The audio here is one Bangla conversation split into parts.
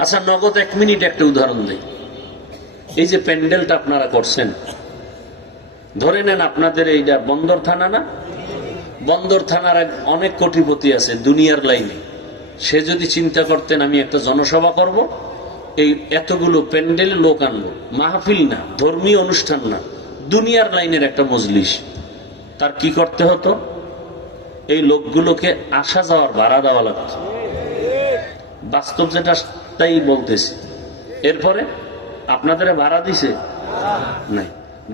আচ্ছা, নগদ 1 মিনিট একটা উদাহরণ দেই। এই যে প্যান্ডেলটা আপনারা করছেন, ধরে নেন আপনাদের এইটা বন্দর থানা না? বন্দর থানার অনেক কোটিপতি আছে দুনিয়ার লাইনে। সে যদি চিন্তা করতেন আমি একটা জনসভা করব, এই এতগুলো প্যান্ডেলে লোক আনবো, মাহফিল না, ধর্মীয় অনুষ্ঠান না, দুনিয়ার লাইনের একটা মজলিস, তার কি করতে হতো? এই লোকগুলোকে আসা যাওয়ার ভাড়া দেওয়া লাগতো। বাস্তব যেটা তাই বলতেছি। এরপরে আপনাদের ভাড়া দিছে নাই,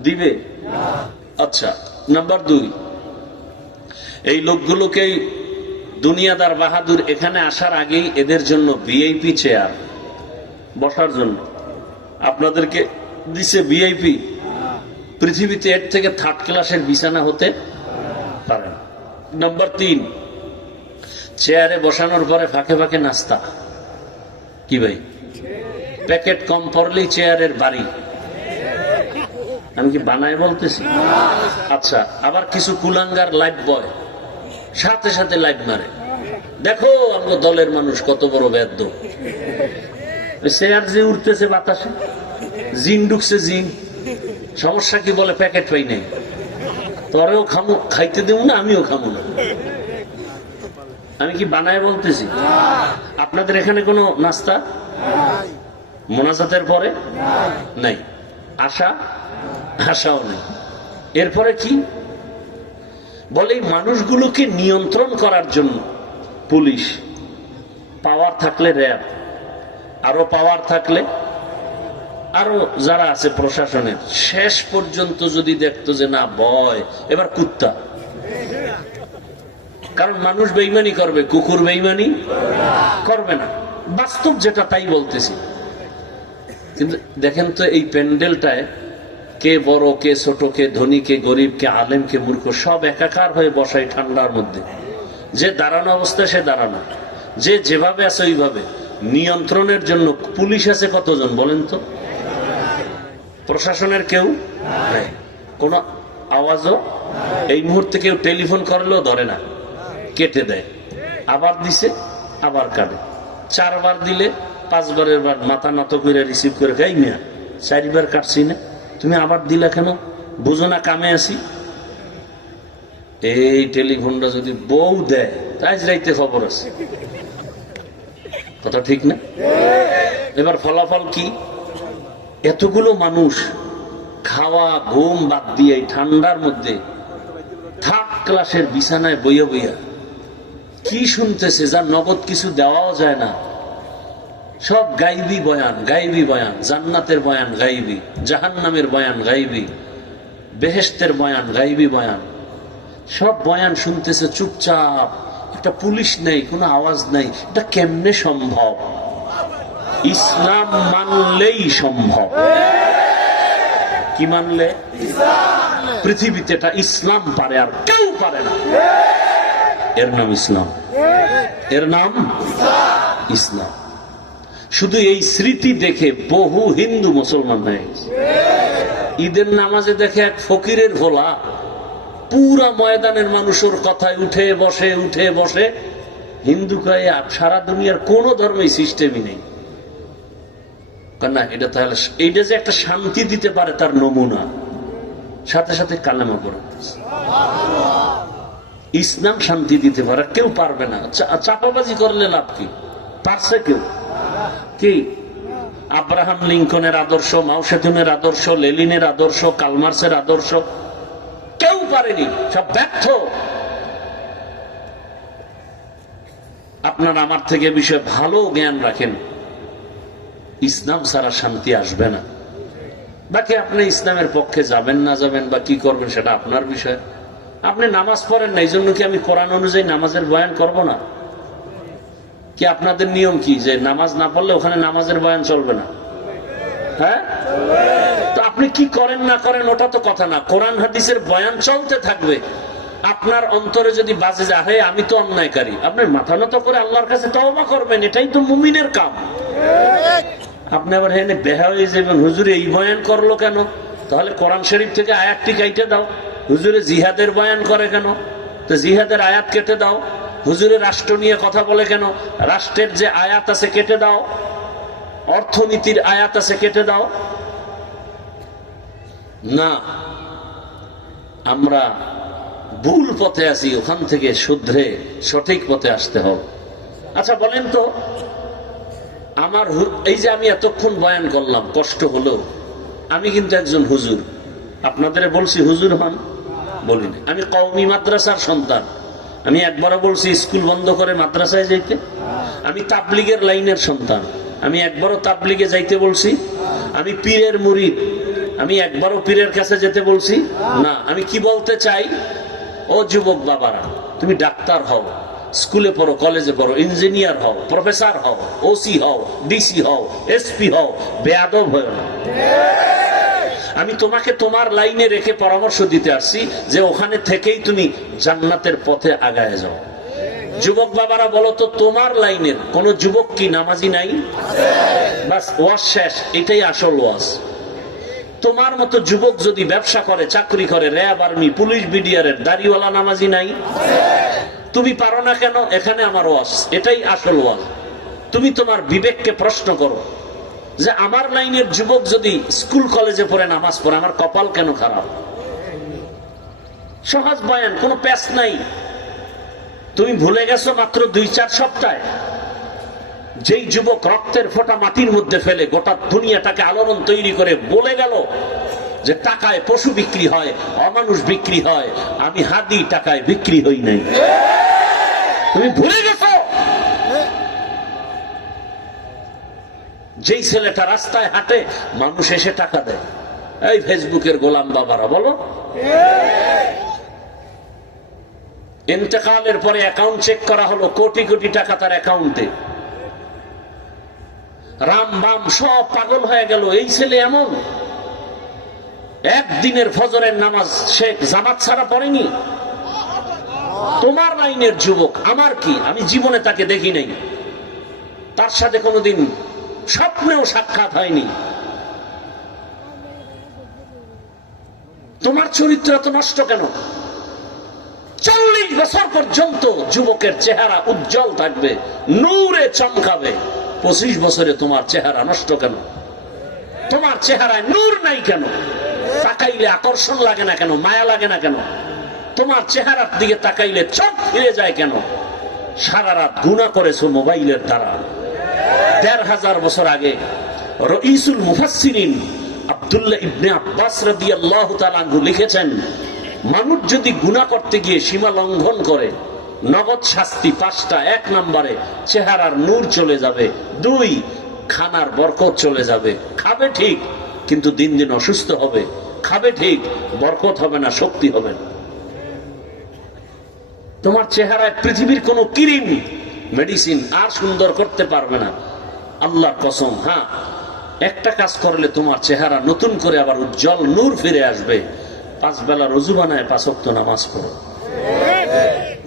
দিবে? আচ্ছা, নাম্বার 2, এই লোকগুলোকে দুনিয়াদার বাহাদুর এখানে আসার আগেই এদের জন্য ভিআইপি চেয়ার বসার জন্য আপনাদেরকে দিছে ভিআইপি। পৃথিবীতে এর থেকে 3rd ক্লাসের বিছানা হতে পারে না। নাম্বার 3, চেয়ারে বসানোর পরে ফাঁকে ফাঁকে নাস্তা। কি ভাই, প্যাকেট কম পড়লেই চেয়ারের বাড়ি। আমি কি বানায় বলতেছি? আচ্ছা, আবার কিছু কুলাঙ্গার লাইভ বয় সাথে সাথে লাইভ মারে, দেখো আমরা দলের মানুষ কত বড় বেদ্য। চেয়ার যে উঠতেছে বাতাসে, জিন ঢুকছে জিন। সমস্যা কি? বলে প্যাকেট পাই নাই, তোরেও খামু, খাইতে দেব না, আমিও খামু না। আমি কি বানায় বলতেছি? আপনাদের এখানে কোনো নাস্তা মোনাজাতের পরে নাই, আশাও নেই। এরপরে কি বলে? এই মানুষগুলোকে নিয়ন্ত্রণ করার জন্য পুলিশ, পাওয়ার থাকলে র্যাব, আরো পাওয়ার থাকলে আরো যারা আছে প্রশাসনের, শেষ পর্যন্ত যদি দেখতো যে না ভয়, এবার কুত্তা। কারণ মানুষ বেইমানি করবে, কুকুর বেইমানি করবে না। বাস্তব যেটা তাই বলতেছি। কিন্তু দেখেন তো এই প্যান্ডেলটায় কে বড়, কে ছোট, কে ধনী, কে গরিব, কে আলেম, কে মূর্খ, সব একাকার হয়ে বসাই ঠান্ডার মধ্যে। যে দাঁড়ানো অবস্থায় সে দাঁড়ানো, যে যেভাবে আছে ওইভাবে। নিয়ন্ত্রণের জন্য পুলিশ আছে কতজন বলেন তো? প্রশাসনের কেউ নাই, কোন আওয়াজও। এই মুহূর্তে কেউ টেলিফোন করলেও ধরে না, কেটে দেয়। আবার দিছে, আবার কাটে। 4 বার দিলে 5 বারের বার মাথা নত করে রিসিভ করে, গাই মিয়া 4 বার কাটছি না, তুমি আবার দিলা কেন? বুঝো না কামে আছি। এই টেলিফোনটা যদি বউ দেয়, তাই রাইতে খবর আছে। কথা ঠিক না? এবার ফলাফল কি? এতগুলো মানুষ খাওয়া ঘুম বাদ দিয়ে ঠান্ডার মধ্যে 3rd ক্লাসের বিছানায় বইয়া বইয়া কি শুনতেছে, যার নগদ কিছু দেওয়াও যায় না। সব গাইবি বয়ান, গাইবি বয়ান, জান্নাতের বয়ান গাইবি, জাহান্নামের বয়ান গাইবি, বেহেশতের বয়ান গাইবি বয়ান, সব বয়ান শুনতেছে চুপচাপ। একটা পুলিশ নেই, কোনো আওয়াজ নাই। এটা কেমনে সম্ভব? ইসলাম মানলেই সম্ভব। কি মানলে? পৃথিবীতে এটা ইসলাম পারে, আর কেউ পারে না। এর নাম ইসলাম, এর নাম ইসলাম। শুধু এই স্মৃতি দেখে বহু হিন্দু মুসলমান হয়ে গেছে। ঈদের নামাজে দেখে এক ফকিরের ভোলা পুরা ময়দানের মানুষের কথায় উঠে বসে। হিন্দু কয়ে সারা দুনিয়ার কোন ধর্মেই সিস্টেমই নেই না। এটা তাহলে এইটা যে একটা শান্তি দিতে পারে তার নমুনা। সাথে সাথে কালেমা পড়ে। ইসলাম শান্তি দিতে পারে, কেউ পারবে না। চাপাবাজি করলে লাভ কি? পারছে কেউ? কি আব্রাহাম লিঙ্কনের আদর্শ, মাও সেতুনের আদর্শ, লেনিনের আদর্শ, কালমার্সের আদর্শ কেউ পারেনি, সব ব্যর্থ। আপনার আমার থেকে বিষয়ে ভালো জ্ঞান রাখেন, ইসলাম ছাড়া শান্তি আসবে না। বাকি আপনি ইসলামের পক্ষে যাবেন না যাবেন বা কি করবেন সেটা আপনার বিষয়। আপনি নামাজ পড়েন না, এই জন্য কি আমি কোরআন অনুযায়ী নামাজের বয়ান করব না? কি আপনাদের নিয়ম কি যে নামাজ না পড়লে ওখানে নামাজের বয়ান চলবে না? হ্যাঁ, তো আপনি কি করেন না করেন ওটা তো কথা না। কোরআন হাদিসের বয়ান চলতে থাকবে। আপনার অন্তরে যদি বাজে যায় হে আমি তো অন্যায়কারী, আপনি মাথা নত করে আল্লাহর কাছে তওবা করবেন, এটাই তো মুমিনের কাম। আপনি আবার হেনে বেহা হয়ে যাবেন, হুজুরে এই বয়ান করলো কেন? তাহলে কোরআন শরীফ থেকে আয়াতটি কাইটে দাও। হুজুরে জিহাদের বয়ান করে কেন? তো জিহাদের আয়াত কেটে দাও। হুজুরে রাষ্ট্র নিয়ে কথা বলে কেন? রাষ্ট্রের যে আয়াত আছে কেটে দাও। অর্থনীতির আয়াত আছে কেটে দাও না, আমরা ভুল পথে আছি, ওখান থেকে শুধরে সঠিক পথে আসতে হবে। আচ্ছা বলেন তো, আমার এই যে আমি এতক্ষণ বয়ান করলাম, কষ্ট হলো, আমি কিন্তু একজন হুজুর, আপনাদের বলছি হুজুর হন, বলিনি। আমি কওমি মাদ্রাসার সন্তান, আমি একবারও বলছি স্কুল বন্ধ করে মাদ্রাসায় যাইতে। আমি তাবলিগের লাইনের সন্তান, আমি একবারও তাবলিগে যাইতে বলছি। আমি পীরের মুরিদ, আমি একবারও পীরের কাছে যেতে বলছি না। আমি কি বলতে চাই, ও যুবক বাবারা, তুমি ডাক্তার হও, স্কুলে পড়ো, কলেজে পড়ো, ইঞ্জিনিয়ার হও, প্রফেসর হও, ওসি হও, ডিসি হও, এসপি হও, বেয়াদব হও না। আমি তোমাকে তোমার লাইনে রেখে পরামর্শ দিতে আসছি যে ওখানে থেকেই তুমি জান্নাতের পথে আগায় যাও। যুবক বাবারা বলো তো, তোমার লাইনের কোন যুবক কি নামাজি নাই? বাস, ওয়াজ শেষ, এটাই আসল ওয়াজ। তোমার মতো যুবক যদি ব্যবসা করে, চাকরি করে, র্যাব, আর্মি, পুলিশ, বিডিআরের দাড়িওয়ালা নামাজি নাই? তুমি পারো না কেন? এখানে আমার ওয়াজ, এটাই আসল ওয়াজ। তুমি তোমার বিবেককে প্রশ্ন করো যে আমার লাইনের যুবক যদি স্কুল কলেজে পড়ে, নামাজ পড়ে, আমার কপাল কেন খারাপ? সহজ বয়ান, কোনো প্যাচ নাই। তুমি ভুলে গেছো মাত্র 2-4 সপ্তাহে যেই যুবক রক্তের ফোঁটা মাটির মধ্যে ফেলে গোটা দুনিয়াটাকে আলোড়ন তৈরি করে বলে গেল যে টাকায় পশু বিক্রি হয়, অমানুষ বিক্রি হয়, আমি হাদি টাকায় বিক্রি হই নাই। তুমি ভুলে গেছো যেই ছেলেটা রাস্তায় হাঁটে, মানুষ এসে টাকা দেয়। এই ফেসবুকের গোলাম বাবারা বলো, ইন্তেকালের পরে অ্যাকাউন্ট চেক করা হলো, কোটি কোটি টাকা তার অ্যাকাউন্টে। রাম বাম সব পাগল হয়ে গেল, এই ছেলে এমন। একদিনের ফজরের নামাজ সে জামাত ছাড়া পড়েনি। তোমার লাইনের যুবক, আমার কি, আমি জীবনে তাকে দেখি নাই, তার সাথে কোনোদিন স্বপ্নেও সাক্ষাৎ হয়নি। তোমার চরিত্র তো নষ্ট কেন? 40 বছর পর্যন্ত যুবকের চেহারা উজ্জ্বল থাকবে, নূরে চমকাবে। 25 বছরে তোমার চেহারা নষ্ট কেন? তোমার চেহারায় নূর নাই কেন? তাকাইলে আকর্ষণ লাগে না কেন? মায়া লাগে না কেন? তোমার চেহারার দিকে তাকাইলে চোখ ফিরে যায় কেন? সারা রাত গুনাহ করেছো মোবাইলের দ্বারা। 1500 বছর আগে রঈসুল মুফাসসিরিন আব্দুল্লাহ ইবনে আব্বাস রাদিয়াল্লাহু তাআলা আনহু লিখেছেন, মানুষ যদি গুনাহ করতে গিয়ে সীমা লঙ্ঘন করে, নগদ শাস্তি 5টা। 1 নম্বরে চেহারার নূর চলে যাবে, 2 খানার বরকত চলে যাবে। খাবে ঠিক, কিন্তু দিন দিন অসুস্থ হবে। খাবে ঠিক, বরকত হবে না, শক্তি হবে না। তোমার চেহারায় পৃথিবীর কোন ক্রিম, মেডিসিন আর সুন্দর করতে পারবে না, আল্লাহর কসম। হ্যাঁ, একটা কাজ করলে তোমার চেহারা নতুন করে আবার উজ্জ্বল নূর ফিরে আসবে। 5 বেলা রোজু বানায় 5 ওয়াক্ত নামাজ পড়ো,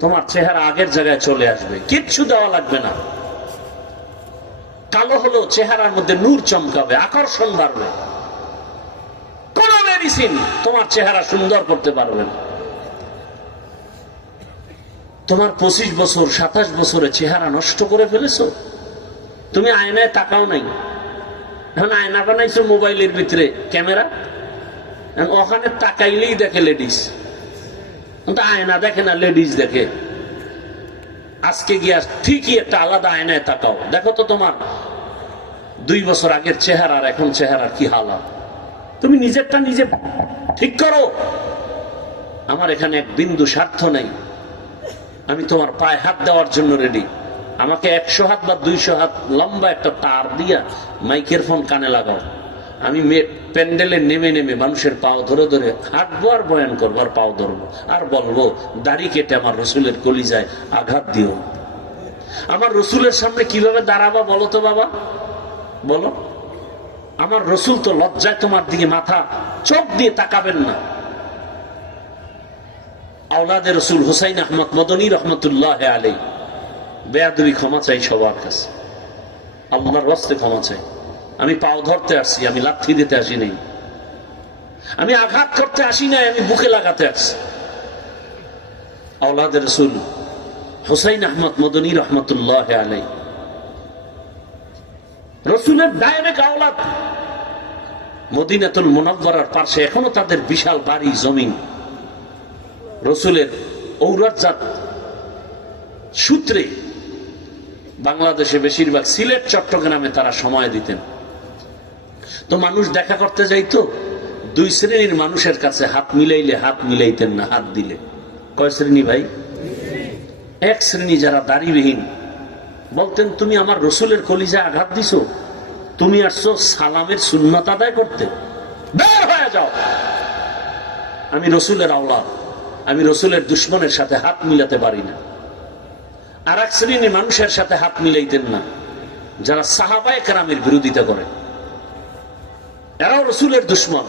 তোমার চেহারা আগের জায়গায় চলে আসবে। কিচ্ছু দেওয়া লাগবে না। কালো হলো চেহারার মধ্যে নূর চমকাবে, আকর্ষণ বাড়বে। কোন মেডিসিন তোমার চেহারা সুন্দর করতে পারবে না। তোমার 25 বছর 27 বছরে চেহারা নষ্ট করে ফেলেছো। তুমি আয়নায় তাকাও নাই, এখন আয়না বানাইছো মোবাইলের ভিতরে ক্যামেরা, ওখানে তাকাইলেই দেখে লেডিস, আয়না দেখে না, লেডিস দেখে। আজকে গিয়া ঠিকই একটা আলাদা আয়নায় তাকাও, দেখো তো তোমার 2 বছর আগের চেহারা আর এখন চেহারার কি হালাত। তুমি নিজেরটা নিজে ঠিক করো। আমার এখানে এক বিন্দু স্বার্থ নেই, আমি তোমার পায়ে হাত দেওয়ার জন্য রেডি। আমাকে 100 হাত বা 200 হাত লম্বা একটা তার দিয়া মাইকের ফোন কানে লাগাও, আমি প্যান্ডেলে নেমে নেমে মানুষের পাও ধরে ধরে হাঁটবো আর বয়ান করবো আর পাও ধরবো আর বলবো, দাড়ি কেটে আমার রসুলের কলিজায় আঘাত দিও। আমার রসুলের সামনে কিভাবে দাঁড়াবা বলো তো বাবা, বলো। আমার রসুল তো লজ্জায় তোমার দিকে মাথা চোখ দিয়ে তাকাবেন না। আওলাদে রসুল হুসাইন আহমদ মদনী রহমতুল্লাহ আলাইহি, বেয়াদবি ক্ষমা চাই সবার কাছে, আল্লাহর ওয়াস্তে ক্ষমা চাই। আমি পাও ধরতে আসছি, আমি লাথি দিতে আসি নাই, আমি আঘাত করতে আসি নাই, আমি বুকে লাগাতে আসছি। আওলাদে রসুল হুসাইন আহমদ মদনী রহমতুল্লাহ আলাইহি রসুলের ডাইরেক্ট আওলাদ। মদিনাতুল মুনাওয়ারার পাশে এখনো তাদের বিশাল বাড়ি জমিন। রসুলের ঔরজাত সূত্রে বাংলাদেশে বেশিরভাগ সিলেট চট্টগ্রামে তারা সময় দিতেন। তো মানুষ দেখা করতে যাইতো, দুই শ্রেণীর মানুষের কাছে হাত মিলাইলে হাত মিলাইতেন না, হাত দিলে। কয় শ্রেণী ভাই? এক শ্রেণী যারা দাড়িবিহীন, বলতেন তুমি আমার রসুলের কলিজায় আঘাত দিছো, তুমি আসছো সালামের সুন্নত আদায় করতে, বের হয়ে যাও। আমি রসুলের আওলাদ, আমি রসুলের দুশ্মনের সাথে হাত মিলাতে পারি না। আর এক শ্রেণী মানুষের সাথে হাত মিলাইতেন না যারা সাহাবায়ে কেরামের বিরোধিতা করে, এরাও রসুলের দুশ্মন,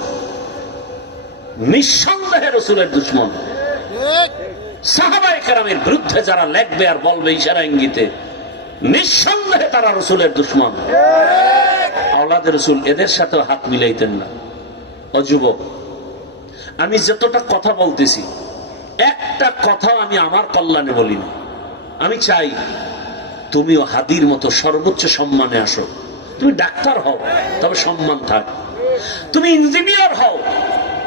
নিঃসন্দেহে রসুলের দুশ্মন। সাহাবায়ে কেরামের বিরুদ্ধে যারা লেখবে আর বলবে ইশারা ইঙ্গিতে, নিঃসন্দেহে তারা রসুলের দুশ্মন। আওলাদে রসুল এদের সাথেও হাত মিলাইতেন না। ও যুবক, আমি যতটা কথা বলতেছি, একটা কথাও আমি আমার কল্যাণে বলি না। আমি চাই তুমিও হাদির মতো সর্বোচ্চ সম্মানে আসো। তুমি ডাক্তার হও, তবে সম্মান থাক। তুমি ইঞ্জিনিয়ার হও,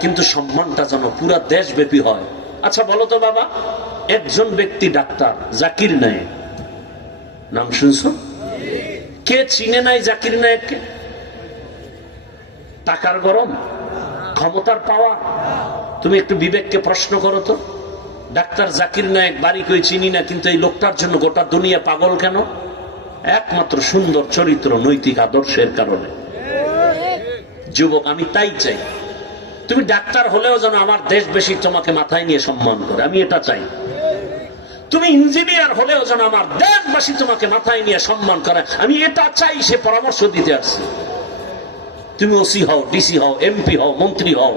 কিন্তু সম্মানটা যেন পুরা দেশব্যাপী হয়। আচ্ছা বলো তো বাবা, একজন ব্যক্তি ডাক্তার, জাকির নায়েক, নাম শুনছো? কে চিনে নাই জাকির নায়েককে? টাকার গরম, ক্ষমতার পাওয়া? তুমি একটু বিবেককে প্রশ্ন করো তো। ডাক্তার জাকির নায়েক বাড়ি কই চিনি না, কিন্তু এই লোকটার জন্য গোটা দুনিয়া পাগল কেন? একমাত্র সুন্দর চরিত্র, নৈতিক আদর্শের কারণে। যুবক, আমি তাই চাই তুমি ডাক্তার হলেও যেন আমার দেশ বেশি তোমাকে মাথায় নিয়ে সম্মান করে, আমি এটা চাই। তুমি ইঞ্জিনিয়ার হলেও যেন আমার দেশবাসী তোমাকে মাথায় নিয়ে সম্মান করে, আমি এটা চাই। সে পরামর্শ দিতে আসছি। তুমি ওসি হও, ডিসি হও, এমপি হও, মন্ত্রী হও,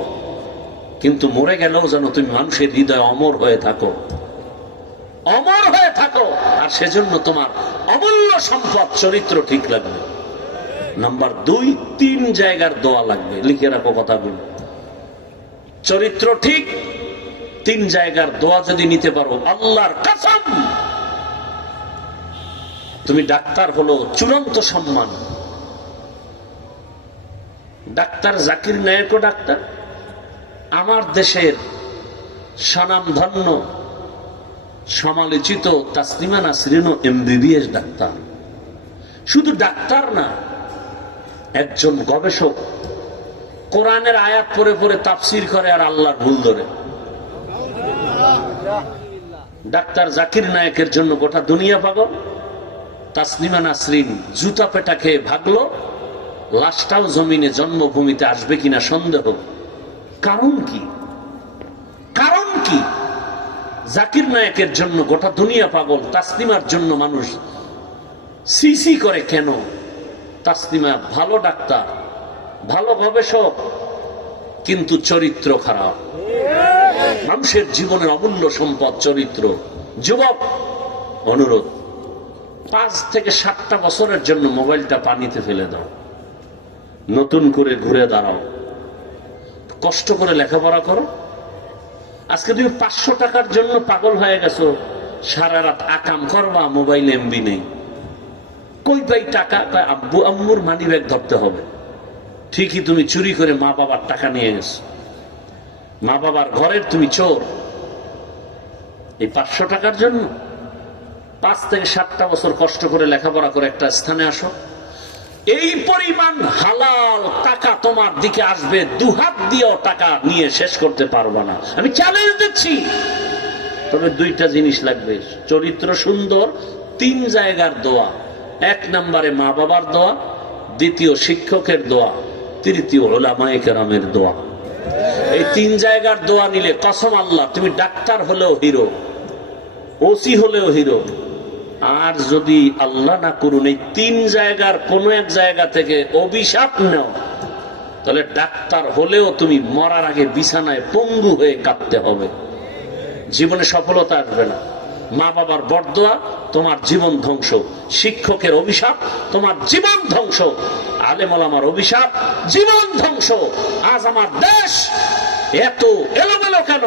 কিন্তু মরে গেলেও যেন তুমি মানুষের হৃদয়ে অমর হয়ে থাকো, অমর হয়ে থাকো। আর সেজন্য তোমার অমূল্য সম্পদ চরিত্র ঠিক লাগবে। নাম্বার 2, 3 জায়গার দোয়া লাগবে, লিখে রাখো কথাগুলো। চরিত্র ঠিক, 3 জায়গার দোয়া যদি নিতে পারো, আল্লাহর কসম তুমি ডাক্তার হলো চূড়ান্ত সম্মান। ডাক্তার জাকির নায়েকও ডাক্তার, আমার দেশের স্বনামধন্য সমালোচিত তাসলিমা নাসরিনও MBBS ডাক্তার। শুধু ডাক্তার না, একজন গবেষক, কোরআনের আয়াত পড়ে পড়ে তাফসীর করে আর আল্লাহর ভুল ধরে। ডাক্তার জাকির নায়েকের জন্য গোটা দুনিয়া পাগল। তাসলিমা নাসরিন জুতা পেটা খেয়ে ভাগলো, লাশটাও জমিনে জন্মভূমিতে আসবে কিনা সন্দেহ। কারণ কি? কারণ কি? জাকির নায়েকের জন্য গোটা দুনিয়া পাগল, তাসলিমার জন্য মানুষ সিসি করে কেন? তাসলিমা ভালো ডাক্তার, ভালো গবেষক, কিন্তু চরিত্র খারাপ। মানুষের জীবনের অমূল্য সম্পদ চরিত্র। যুবক, অনুরোধ, 5 থেকে 7টা বছরের জন্য মোবাইলটা পানিতে ফেলে দাও, নতুন করে ঘুরে দাঁড়াও, কষ্ট করে লেখাপড়া করো। আজকে তুমি 500 টাকার জন্য পাগল হয়ে গেছো, সারা রাত আকাম করবা, মোবাইল MB নেই। কই পাই টাকা? আব্বু আম্মুর মানি ব্যাগ ধরতে হবে। ঠিকই তুমি চুরি করে মা বাবার টাকা নিয়ে গেছো, মা বাবার ঘরের তুমি চোর। এই 500 টাকার জন্য 5 থেকে 7টা বছর কষ্ট করে লেখাপড়া করে একটা স্থানে আসো, এই পরিমাণ হালাল টাকা তোমার দিকে আসবে, দুহাত দিয়েও টাকা নিয়ে শেষ করতে পারবা না। আমি চ্যালেঞ্জ দিচ্ছি। তবে 2টা জিনিস লাগবে, চরিত্র সুন্দর, 3 জায়গার দোয়া। 1 নম্বরে মা বাবার দোয়া, 2 শিক্ষকের দোয়া, 3 উলামায়ে কেরামের দোয়া। এই 3 জায়গার দোয়া নিলে কসম আল্লাহ, তুমি ডাক্তার হলেও হিরো, ওসি হলেও হিরো। আর যদি আল্লাহ না করুন এই 3 জায়গার কোন এক জায়গা থেকে অভিশাপ নাও, তাহলে ডাক্তার হলেও তুমি মরার আগে বিছানায় পঙ্গু হয়ে কাঁদতে হবে, জীবনে সফলতা আসবে না। মা বাবার বরদোয়া তোমার জীবন ধ্বংস, শিক্ষকের অভিশাপ তোমার জীবন ধ্বংস, আলেম ওলামার অভিশাপ জীবন ধ্বংস। আজ আমার দেশ এত এলোমেলো কেন?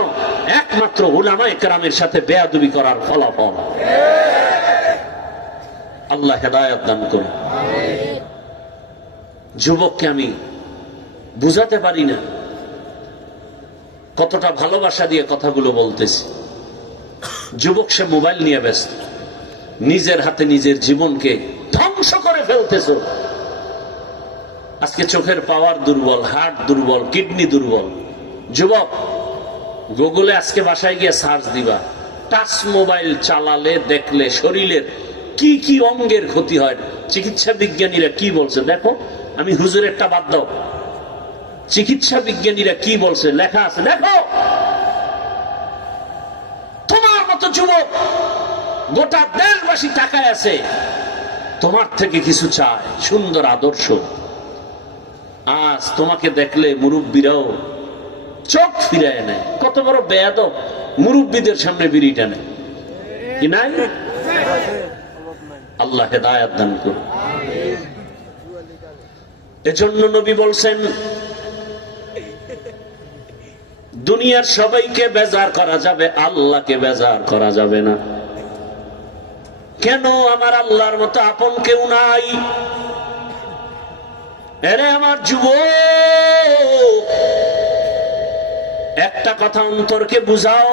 একমাত্র উলামায়ে কেরামের সাথে বেয়াদবি করার ফলাফল। আল্লাহ হেদায়েত দান করুন। যুবককে আমি বুঝাতে পারি না কতটা ভালোবাসা দিয়ে কথাগুলো বলতেছি। যুবক সে মোবাইল নিয়ে ব্যস্ত, নিজের হাতে নিজের জীবনকে ধ্বংস করে ফেলতেছ। আজকে চোখের পাওয়ার দুর্বল, হার্ট দুর্বল, কিডনি দুর্বল। যুবক, গুগলে আজকে বাসায় গিয়ে সার্চ দিবা, টাচ মোবাইল চালালে দেখলে শরীরের কি কি অঙ্গের ক্ষতি হয়। চিকিৎসা বিজ্ঞানীরা কি বলছে দেখো। আমি হুজুরেরটা বাদ দাও, চিকিৎসা বিজ্ঞানীরা কি বলছে লেখা আছে দেখো। তোমার মতো যুবক গোটা দেশবাসী টাকায় আছে, তোমার থেকে কিছু চায়, সুন্দর আদর্শ। আজ তোমাকে দেখলে মুরব্বীরাও চোখ ফিরায় নেয়। কত বড় বেয়াদব মুরব্বীদের সামনে বিড়িটা নেয় কি নাই? আল্লাহ হেদায়েত দান করুন। এজন্য নবী বলছেন, দুনিয়ার সবাইকে বেজার করা যাবে, আল্লাহকে বেজার করা যাবে না। কেন? আমার আল্লাহর মতো আপন কেউ নাই। এরে আমার যুবক, একটা কথা অন্তরকে বুঝাও,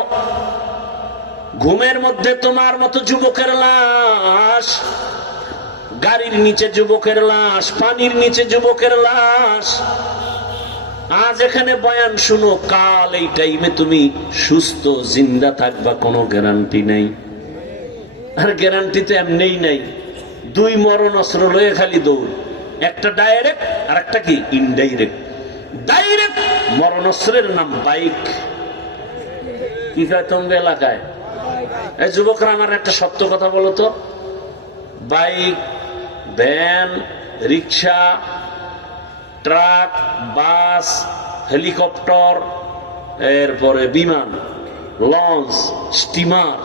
ঘুমের মধ্যে তোমার মতো যুবকের লাশ, গাড়ির নিচে যুবকের লাশ, পানির নিচে যুবকের লাশ। আজ এখানে বয়ান শুনো, কাল এই টাইমে তুমি সুস্থ জিন্দা থাকবা কোনো গ্যারান্টি নাই। আর গ্যারান্টি তো এমনিই নাই। দুই মরণ অস্ত্র লয়ে খালি দৌড়, একটা ডাইরেক্ট আর একটা কি ইনডাইরেক্ট। ডাইরেক্ট মরণ অস্ত্রের নাম বাইক। কি কয় তোমাদের এলাকায়? এই যুবকরা আমার একটা সত্য কথা বলো তো, বাইক, ভ্যান, রিক্সা, ট্রাক, বাস, হেলিকপ্টার, এরপরে বিমান, লঞ্চ, স্টিমার,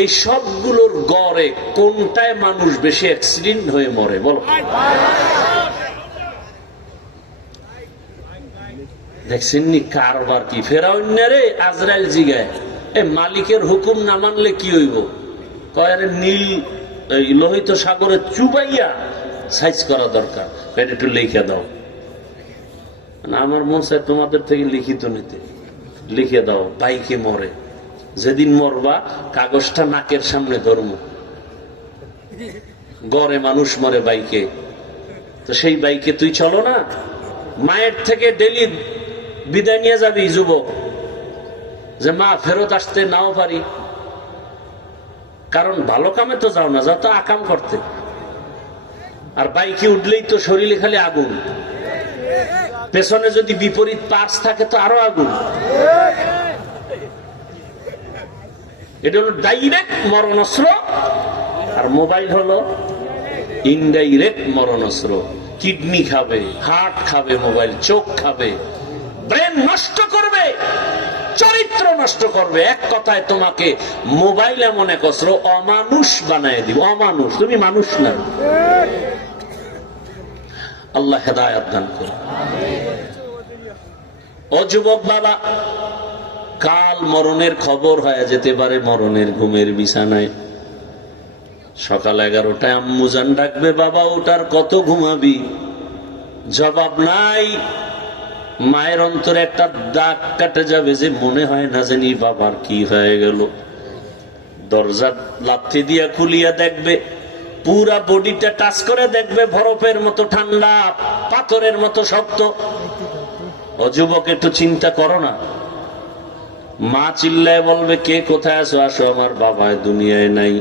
এই সবগুলোর গড়ে কোনটায় মানুষ বেশি অ্যাক্সিডেন্ট হয়ে মরে বলো? দেখছেন নি কারবার কি? ফেরাউন্নারে আজরাইল জিগায়, এই মালিকের হুকুম না মানলে কি হইব? কয় নীল লোহিত সাগরে চুবাইয়া সাইজ করা দরকার, এটা একটু লিখে দাও। আমার মন চায় তোমাদের থেকে লিখিত নিতে, লিখে দাও। বাইকে মরে, যেদিন মরবা কাগজটা নাকের সামনে ধর্ম। গড়ে মানুষ মরে বাইকে, তো সেই বাইকে তুই চলো না। মায়ের থেকে ডেলি বিদায় নিয়ে যাবি যুবক, যে মা ফেরত আসতে নাও পারি, কারণ ভালো কামে তো যাও না, যাও তো আকাম করতে। আর বাইকে উঠলেই তো শরীরে খালি আগুন, পেছনে যদি বিপরীত পার্স থাকে তো আরো আগুন। এটা হলো ডাইরেক্ট মরণাস্ত্র, আর মোবাইল হলো ইনডাইরেক্ট মরণাস্ত্র। কিডনি খাবে, হার্ট খাবে মোবাইল, চোখ খাবে, ব্রেন নষ্ট করবে, চরিত্র নষ্ট করবে। এক কথায় তোমাকে মোবাইল এমন এক অস্ত্র, অমানুষ বানায় দিব। অমানুষ, তুমি মানুষ না। আল্লাহ হেদায়েত দান করুন। ও যুবক বাবা, কাল মরণের খবর হয়ে যেতে পারে মরণের ঘুমের বিছানায়। সকাল 11টায় আম্মু জান ডাকবে, বাবা ওটার কত ঘুমাবি? জবাব নাই। মায়ের অন্তরে একটা দাগ কাটে যাবে, যে মনে হয় না জানি বাবার কি হয়ে গেল। দরজা লাথি দিয়া খুলিয়া দেখবে, পুরা বডিটা টাচ করে দেখবে বরফের মতো ঠান্ডা, পাথরের মতো শক্ত। ও যুবক, একটু চিন্তা করো না। মা চিল্লায় বলবে, কে কোথায় আছো? আসো, আমার বাবা দুনিয়ায় নাই।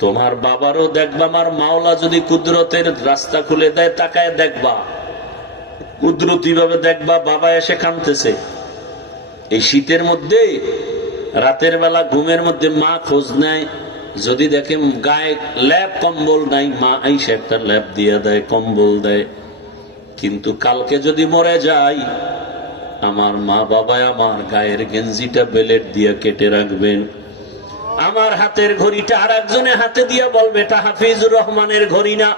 তোমার বাবারও দেখবা, আমার মাওলা যদি কুদরতের রাস্তা খুলে দেয়, তাকায় দেখবা, কুদরতি ভাবে দেখবা বাবা এসে কাঁদতেছে। এই শীতের মধ্যে রাতের বেলা ঘুমের মধ্যে মা খোঁজ নেয়, যদি দেখে গায়ে ল্যাপ কম্বল নাই, মা আইসা একটা ল্যাপ দিয়ে দেয়, কম্বল দেয়। কিন্তু কালকে যদি মরে যাই, আমার মা বাবা আমার গায়ের গেঞ্জিটা বেলেট দিয়ে কেটে রাখবেন। আমার হাতের ঘড়িটা আর একজনের হাতে দিয়ে বলবে, এটা হাফিজুর রহমানের ঘড়ি না।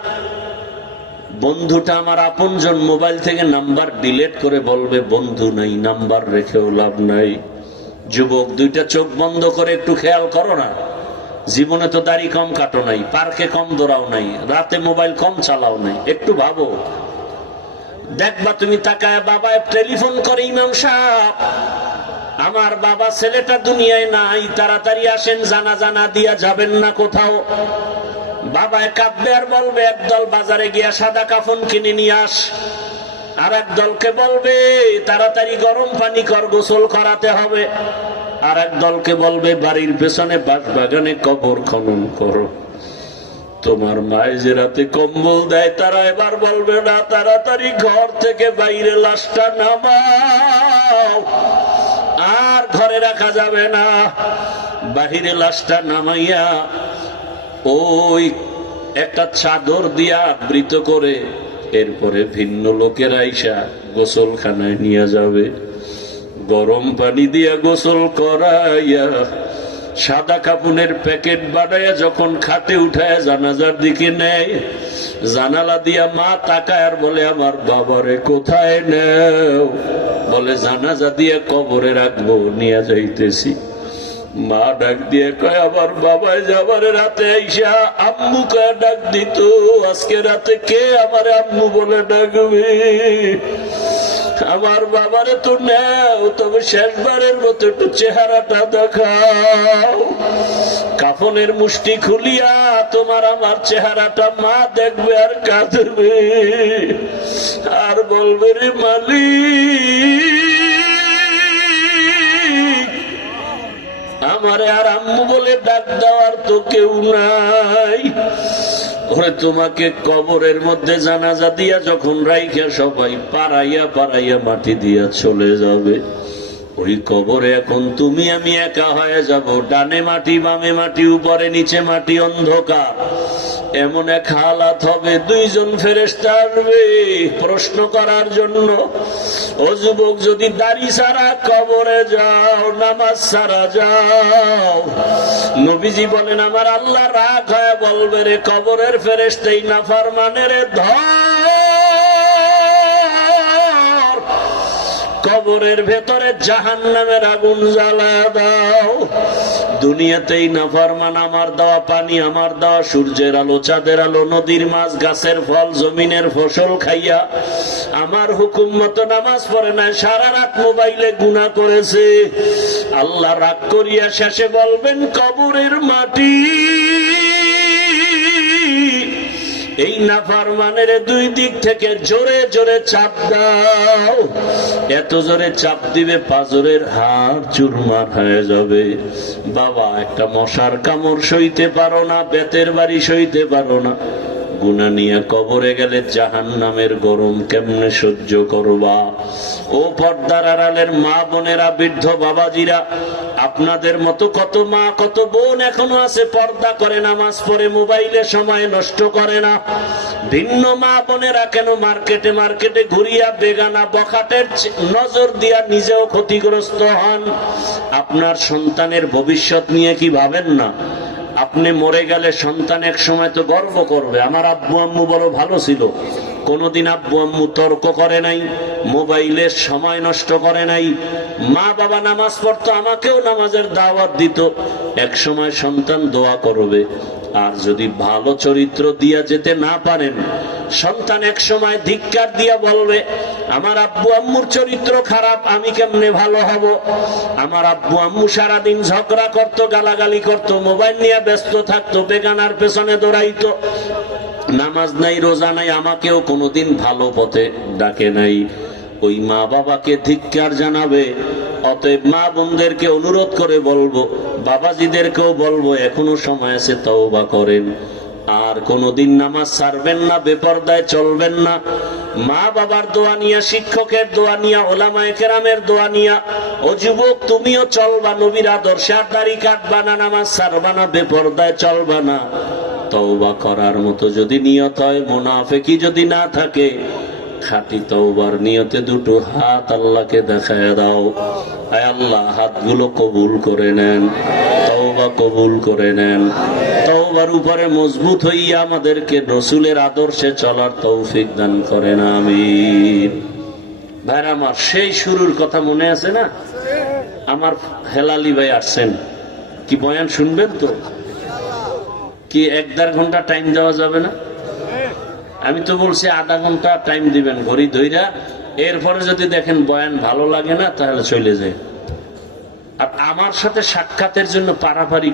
বন্ধুটা আমার আপনজন মোবাইল থেকে নাম্বার ডিলিট করে বলবে, বন্ধু নাই, নাম্বার রেখেও লাভ নাই। যুবক, দুইটা চোখ বন্ধ করে একটু খেয়াল করো না। জীবনে তো দাড়ি কম কাটো নাই, পার্কে কম দৌড়াও নাই, রাতে মোবাইল কম চালাও নাই। একটু ভাবো, দেখবা তুমি তাকায়, বাবা টেলিফোন করে, ইমাম সাহেব আমার বাবা ছেলেটা দুনিয়ায় নাই, তাড়াতাড়ি আসেন, জানা জানা দিয়া যাবেন না কোথাও। বাবায় কাঁদবে আর বলবে, একদল বাজারে গিয়া সাদা কাফন কিনে নিয়ে আস, আর এক দলকে বলবে তাড়াতাড়ি গরম পানি কর, গোসল করাতে হবে, আর এক দলকে বলবে বাড়ির পেছনে বাঁশবাগানে কবর খনন করো। তোমার মায়ে যে রাতে কম্বল দেয়, তারা এবার বলবে না, তাড়াতাড়ি ঘর থেকে বাইরে লাশটা নামাও, আর ঘরে রাখা যাবে না, বাহিরে লাশটা নামাইয়া ওই একটা চাদর দিয়া আবৃত করে এরপরে ভিন্ন লোকের আইসা গোসলখানায় নিয়ে যাবে, গরম পানি দিয়া গোসল করাইয়া সাদা কাপুনের প্যাকেট বানাইয়া যখন খাটে উঠায় জানাজার দিকে নেয়, জানালা দিয়া মা তাকায় আর বলে, আমার বাবারে কোথায় নেও? বলে, জানাজা দিয়া কবরে রাখবো, নিয়ে যাইতেছি। মা ডাক দিয়ে কয়, আমার বাবায় যাবার রাতে আইসা আম্মু কয় ডাক দিত, আজকে রাতে কে আমার আম্মু বলে ডাকবে? আমার বাবারে তো নেও, তবে শেষবারের মতো একটু চেহারাটা দেখাও। কাফনের মুষ্টি খুলিয়া তোমার আমার চেহারাটা মা দেখবে আর কাঁদবে, আর বলবে, রে মালিক, আমারে আর আম্মু বলে ডাক দেওয়ার তো কেউ নাই। ওরে তোমাকে কবরের মধ্যে জানাজা দিয়া যখন রাইখা সবাই পাড়াইয়া পাড়াইয়া মাটি দিয়া চলে যাবে, ওই কবরে এখন তুমি আমি একা হয়ে যাব, ডানে মাটি বামে মাটি, উপরে নিচে মাটি, অন্ধকার। এমন এক হালাত হবে, দুইজন ফেরেশতা আসবে প্রশ্ন করার জন্য। ও যুবক, যদি দাড়ি ছাড়া কবরে যাও, নামাজ ছাড়া যাও, নবীজি বলেন আমার আল্লাহ রাগ হয়ে বলবে, রে কবরের ফেরেশতাই নাফরমানের ধর, কবরের ভেতরে জাহান্নামের আগুন জ্বালায় দাও। দুনিয়াতেই নাফরমান আমার দেওয়া পানি, আমার দেওয়া সূর্যের আলো, চাঁদের আলো, নদীর মাছ, গাছের ফল, জমিনের ফসল খাইয়া আমার হুকুম মতো নামাজ পড়ে না, সারা রাত মোবাইলে গুনাহ করেছে। আল্লাহ রাগ করিয়া শেষে বলবেন, কবরের মাটি এই নাফরমানের দুই দিক থেকে জোরে জোরে চাপ দাও। এত জোরে চাপ দিবে পাঁজরের হাড় চুরমার হয়ে যাবে। বাবা, একটা মশার কামড় সইতে পারো না, বেতের বাড়ি সইতে পারো না, গুনাহ নিয়ে কবরে গেলে জাহান্নামের গরম কেমনে সহ্য করবা? ও পর্দার আড়ালের মা বোনেরা, বৃদ্ধ বাবাজিরা, আপনাদের মতো কত মা কত বোন এখনো আছে পর্দা করে, নামাজ পড়ে, মোবাইলে সময় নষ্ট করে না। ভিন্ন মা বোনেরা কেন মার্কেটে মার্কেটে ঘুরিয়া বেগানা বখাটের নজর দিয়া নিজেও ক্ষতিগ্রস্ত হন? আপনার সন্তানের ভবিষ্যৎ নিয়ে কি ভাবেন না? আপনি মরে গেলে সন্তান এক সময় তো গর্ব করবে, আমার আব্বু আম্মু বড় ভালো ছিল, কোনদিন আব্বু আম্মু তর্ক করে নাই, মোবাইলের সময় নষ্ট করে নাই, মা বাবা নামাজ পড়তো, আমাকেও নামাজের দাওয়াত দিত। এক সময় সন্তান দোয়া করবে। আর যদি ভালো চরিত্র দিয়া যেতে না পারেন, সন্তান এক সময় ধিক্কার দিয়া বলবে, আমার আব্বু আম্মুর চরিত্র খারাপ, আমি কেমনে ভালো হব? আমার আব্বু আম্মু সারাদিন ঝগড়া করতো, গালাগালি করতো, মোবাইল নিয়ে ব্যস্ত থাকতো, বেগানার পেছনে দৌড়াইতো, নামাজ নাই, রোজা নাই, আমাকেও কোনোদিন ভালো পথে ডাকে নাই। ওই মা বাবাকে ধিক্কার জানাবে। অতএব মা বোনদেরকে অনুরোধ করে বলবো, বাবাজিদেরকেও বলবো, এখনো সময় আছে, তওবা করেন, আর কোনদিন নামাজ ছাড়বেন না, বেপরদায় চলবেন না। মা বাবার দোয়া নিয়া, শিক্ষকের দোয়া নিয়া, ওলামায়ে কেরামের দোয়া নিয়া, ও যুবক তুমিও চলবা নবীর আদর্শে, আর দাড়ি কাটবা না, নামাজ ছাড়বা না, বেপরদায় চলবা না। তওবা করার মতো যদি নিয়ত হয়, মুনাফিকি যদি না থাকে, খাঁটি তওবার নিয়তে দুটো হাত আল্লাহকে দেখায় দাও। আয় আল্লাহ, হাতগুলো কবুল করে নেন, তওবা কবুল করে নেন। তওবার উপরে মজবুত হইয়া আমাদেরকে রাসূলের আদর্শে চলার তৌফিক দান করেন, আমিন। ভাইরা আমার, সেই শুরুর কথা মনে আছে না? আমার হেলালি ভাই আসছেন, কি বয়ান শুনবেন তো? কি 1-1.5 ঘন্টা টাইম দেওয়া যাবে না? আমি তো বলছি আধা ঘন্টা টাইম দিবেন ঘড়ি ধইরা, এরপরে যদি দেখেন বয়ান ভালো লাগে না তাহলে চলে যায়। আর আমার সাথে সাক্ষাতের জন্য পারাপারি